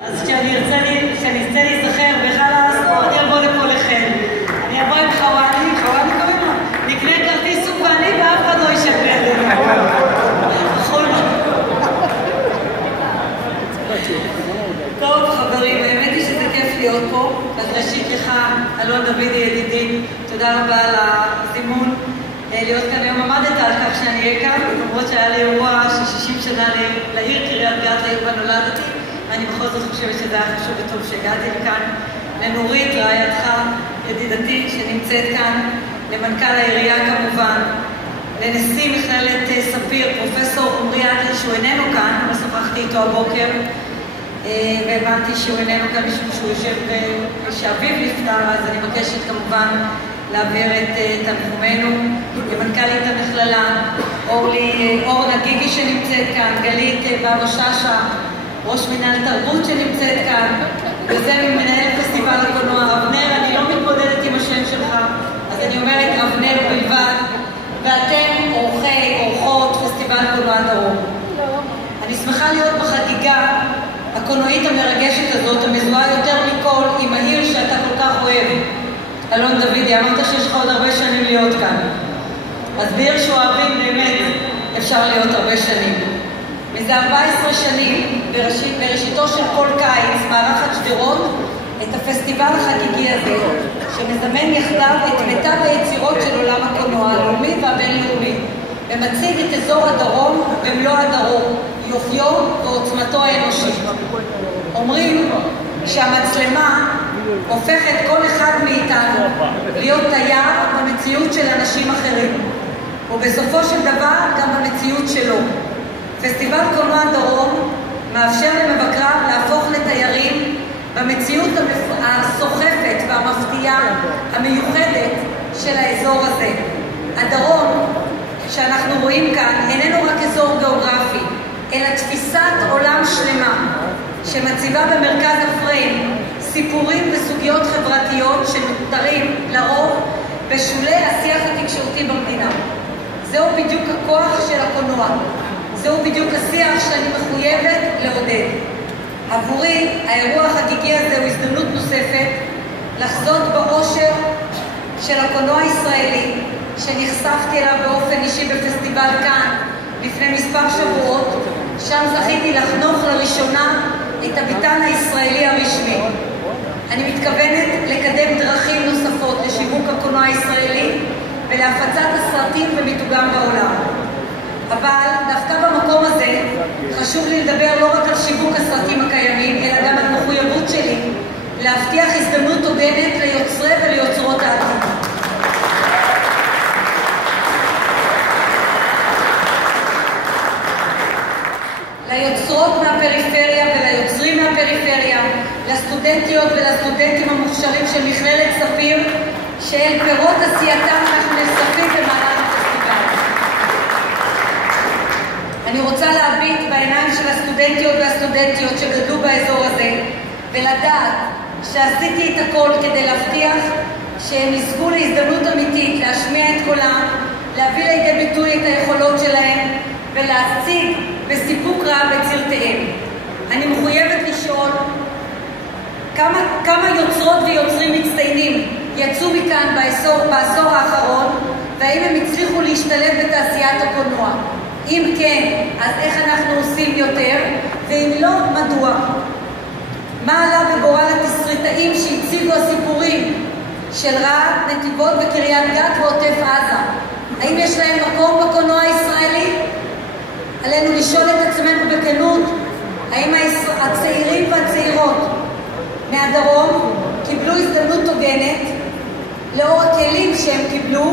אז כשאני ארצה להיזכר בחלאס, אני אבוא לפה לחן. אני אבוא עם חוואני קוראים לו, נקנה כרטיס סופני ואף אחד לא ישפר לי. טוב חברים, האמת היא שזה כיף להיות פה. אז ראשית לך, אלון דודי ידידי, תודה רבה על הזימון להיות כאן היום. עמדת על כך שאני אהיה כאן, למרות שהיה לי אירוע של 60 שנה לעיר קריית גת, לעיר בה נולדתי, ואני בכל זאת חושבת שזה היה חשוב וטוב שהגעתי לכאן. לנורית, רעייתך, ידידתי שנמצאת כאן, למנכ"ל העירייה כמובן, לנשיא מכללת ספיר, פרופסור עמרי אדלר, שהוא איננו כאן, אבל שוחחתי איתו הבוקר, והבנתי שהוא איננו כאן משום שהוא יושב שאביו נפטר, אז אני מבקשת כמובן להעביר את תנחומינו. למנכ"לית המכללה, אורנה גיגי שנמצאת כאן, גלית בבא שאשא, ראש מנהל תרבות שנמצאת כאן, וזה ממנהל פסטיבל הקולנוע אבנר. אני לא מתמודדת עם השם שלך, אז אני אומרת אבנר בלבד, ואתם אורחות פסטיבל קולנוע דרום. אני שמחה להיות בחגיגה הקולנועית המרגשת הזאת, המזוהה יותר מכל עם העיר שאתה כל כך אוהב. אלון דודי, אמרת שיש לך עוד הרבה שנים להיות כאן. אז בעיר שאוהבים באמת אפשר להיות הרבה שנים. מזה 14 שנים, בראשיתו של כל קיץ, מארחת שדרות את הפסטיבל החגיגי הזה, שמזמן יחדיו את מיטב היצירות של עולם הקולנוע הלאומי והבינלאומי, ומציג את אזור הדרום במלוא הדרום, יופיו ועוצמתו האנושית. אומרים שהמצלמה הופכת כל אחד מאיתנו להיות תייר במציאות של אנשים אחרים, ובסופו של דבר גם במציאות שלו. פסטיבל קולנוע דרום מאפשר למבקריו להפוך לתיירים במציאות הסוחפת והמפתיעה המיוחדת של האזור הזה. הדרום שאנחנו רואים כאן איננו רק אזור גיאוגרפי, אלא תפיסת עולם שלמה שמציבה במרכז הפריים סיפורים וסוגיות חברתיות שמותרים לרוב בשולי השיח התקשורתי במדינה. זהו בדיוק הכוח של הקולנוע. זהו בדיוק השיח שאני מחויבת לעודד. עבורי, האירוע החגיגי הזה הוא הזדמנות נוספת לחזות באושר של הקולנוע הישראלי, שנחשפתי אליו באופן אישי בפסטיבל כאן לפני מספר שבועות, שם זכיתי לחנוך לראשונה את הביתן הישראלי הרשמי. אני מתכוונת לקדם דרכים נוספות לשיווק הקולנוע הישראלי ולהפצת הסרטים ומיתוגם בעולם. אבל דווקא במקום הזה חשוב לי לדבר לא רק על שיווק הסרטים הקיימים, אלא גם על מחויבות שלי להבטיח הזדמנות הוגנת ליוצרי וליוצרות העתיד. ליוצרות מהפריפריה וליוצרים מהפריפריה, לסטודנטיות ולסטודנטים המוכשרים של מכללת ספיר, שאל פירות עשייתם אנחנו נחשפים במהלך הפסטיבל. אני רוצה להביט בעיניים של הסטודנטיות והסטודנטיות שגדלו באזור הזה, ולדעת שעשיתי את הכל כדי להבטיח שהם יזכו להזדמנות אמיתית להשמיע את קולם, להביא לידי ביטוי את היכולות שלהם ולהציג בסיפוק רב את סרטיהם. אני מחויבת לשאול כמה יוצרות ויוצרים מצטיינים יצאו מכאן בעשור האחרון, והאם הם הצליחו להשתלב בתעשיית הקולנוע. אם כן, אז איך אנחנו עושים יותר, ואם לא, מדוע? מה עלה בגורל התסריטאים שהציגו הסיפורים של רהט, נתיבות וקריית גת ועוטף עזה? האם יש להם מקום בקולנוע הישראלי? עלינו לשאול את עצמנו בכנות, האם הצעירים והצעירות מהדרום קיבלו הזדמנות הוגנת לאור הכלים שהם קיבלו,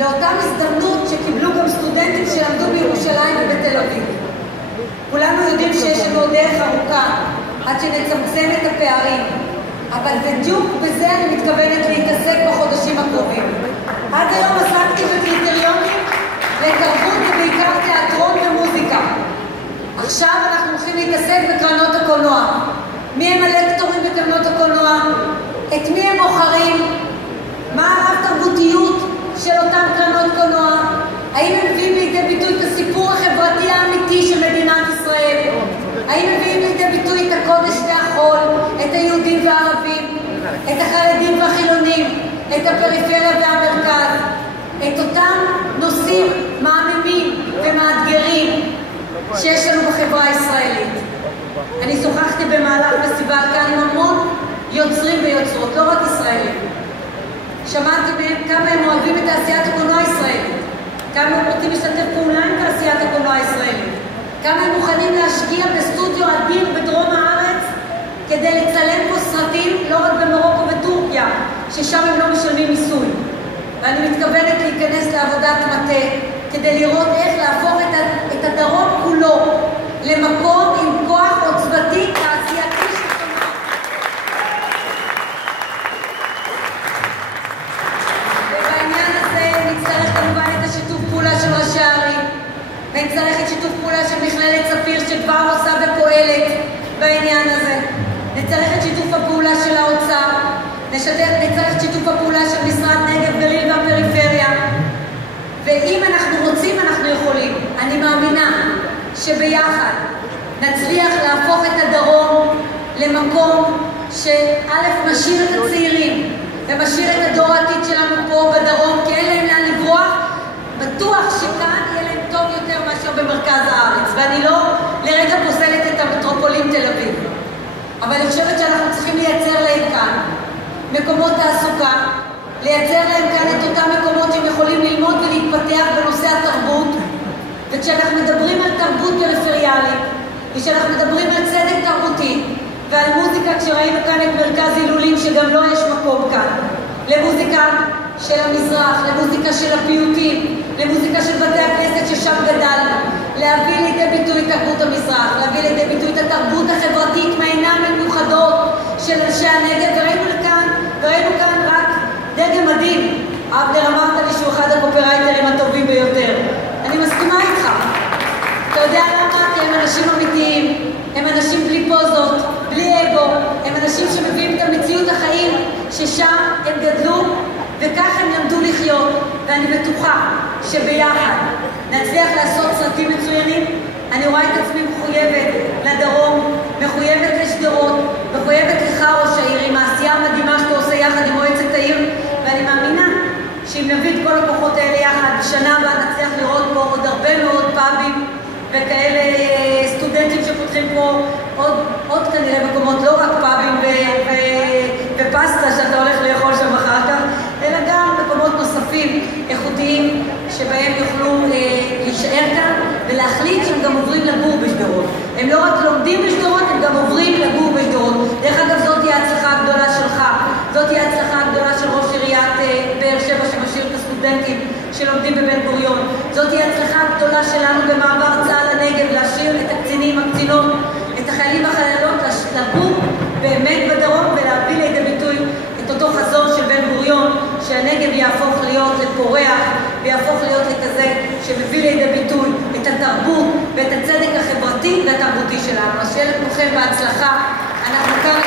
לאותם הזדמנות שקיבלו גם סטודנטים שלמדו בירושלים ובתל אביב. כולנו יודעים שיש לנו דרך ארוכה עד שנצמצם את הפערים, אבל בדיוק בזה אני מתכוונת להתעסק בחודשים הקרובים. עד היום עסקתי בקריטריונים לתרבות ובעיקר תיאטרון ומוזיקה. עכשיו אנחנו הולכים להתעסק בקרנות הקולנוע. מי הם הלקטורים בקרנות הקולנוע? את מי הם בוחרים? מה הרב-תרבותיות של אותם קרנות קולנוע? האם הם מביאים לידי ביטוי את הסיפור החברתי האמיתי של מדינת ישראל? האם מביאים לידי ביטוי את הקול הקודש והחול, את היהודים והערבים, את החרדים והחילונים, את הפריפריה והמרכז, את אותם נושאים מעממים ומאתגרים שיש לנו בחברה הישראלית. אני שוחחתי במהלך פסטיבל כאן עם המון יוצרים ויוצרות, לא רק ישראלים. שמעתי מהם כמה הם אוהבים את תעשיית הקולנוע הישראלית, כמה הם רוצים לשתף פעולה עם תעשיית הקולנוע הישראלית, כמה הם מוכנים להשקיע בסטודיו אדיר בדרום הארץ כדי לצלם פה סרטים לא רק במרוקו וטורקיה, ששם הם לא משלמים מיסוי. ואני מתכוונת להיכנס לעבודת מטה כדי לראות איך להפוך את הדרום כולו למקום עם כוח עוצמתי תעשייתי של קולנוע. ובעניין הזה נצטרך כמובן את השיתוף פעולה של ראשי הערים, ונצטרך את שיתוף פעולה של מכללת ספיר שכבר עושה ופועלת בעניין הזה. נצטרך את שיתוף הפעולה של האוצר, נצטרך את שיתוף הפעולה של משרד נגב, גליל והפריפריה. ואם אנחנו רוצים, אנחנו יכולים. אני מאמינה שביחד נצליח להפוך את הדרום למקום שא' משאיר את הצעירים ומשאיר את הדור העתיד שלנו פה בדרום, כי אין להם לאן לברוח. בטוח שכאן יהיה להם טוב יותר מאשר במרכז הארץ, ואני לא לרגע פוסלת את המטרופולין תל אביב, אבל אני חושבת שאנחנו צריכים לייצר להם כאן מקומות תעסוקה, לייצר להם כאן את אותם מקומות שהם יכולים ללמוד ולהתפתח בנושא התרבות. וכשאנחנו מדברים על תרבות פריפריאלית, וכשאנחנו מדברים על צדק תרבותי ועל מוזיקה, כשראינו כאן את מרכז הילולים שגם לא יש מקום כאן, למוזיקה של המזרח, למוזיקה של הפיוטים, למוזיקה של בתי הכנסת ששם גדלנו, להביא לידי ביטוי את תרבות המזרח, להביא לידי ביטוי את התרבות החברתית מהעיניים המיוחדות של אנשי הנגב. וראינו כאן רק דגם מדהים. אבנר, אמרת לי שהוא אחד הקופרייטרים הטובים ביותר. אני מסכימה איתך. אתה יודע למה? כי הם אנשים אמיתיים, הם אנשים בלי פוזות, בלי אגו, הם אנשים שמביאים את המציאות החיים ששם הם גדלו וכך הם למדו לחיות. ואני בטוחה שביחד נצליח לעשות סרטים מצוינים. אני רואה את עצמי מחויבת לדרום, מחויבת לשדרות, מחויבת לך ראש העיר עם העשייה המדהימה שאתה עושה יחד עם מועצת העיר, ואני מאמינה שאם נביא את כל הכוחות האלה יחד, בשנה הבאה נצליח לראות פה עוד הרבה מאוד פאבים וכאלה סטודנטים שפותחים פה עוד כנראה מקומות, לא רק פאבים ופסטה שאתה הולך לאכול שם אחר כך, אלא גם מקומות נוספים איכותיים שבהם יוכלו להישאר כאן ולהחליט שהם גם עוברים לגור בשדרות. הם לא רק לומדים בשדרות, הם גם עוברים לגור בשדרות. דרך אגב, זאת היא ההצלחה הגדולה שלך, זאת היא ההצלחה הגדולה של ראש עיריית באר שבע שמשאיר את הסטודנטים שלומדים בבן גוריון. זאת היא ההצלחה הגדולה שלנו במעבר צה"ל לנגב, להשאיר את הקצינים, הקצינות, את החיילים והחיילות לגור באמת בדרום ולהביא לידי ביטוי את אותו חזון של בן גוריון, שהנגב יהפוך להיות לפורח ויהפוך להיות לכזה שמביא לידי ביטוי את התרבות ואת הצדק החברתי והתרבותי שלנו. אז שיהיה לכולכם בהצלחה. אנחנו כאן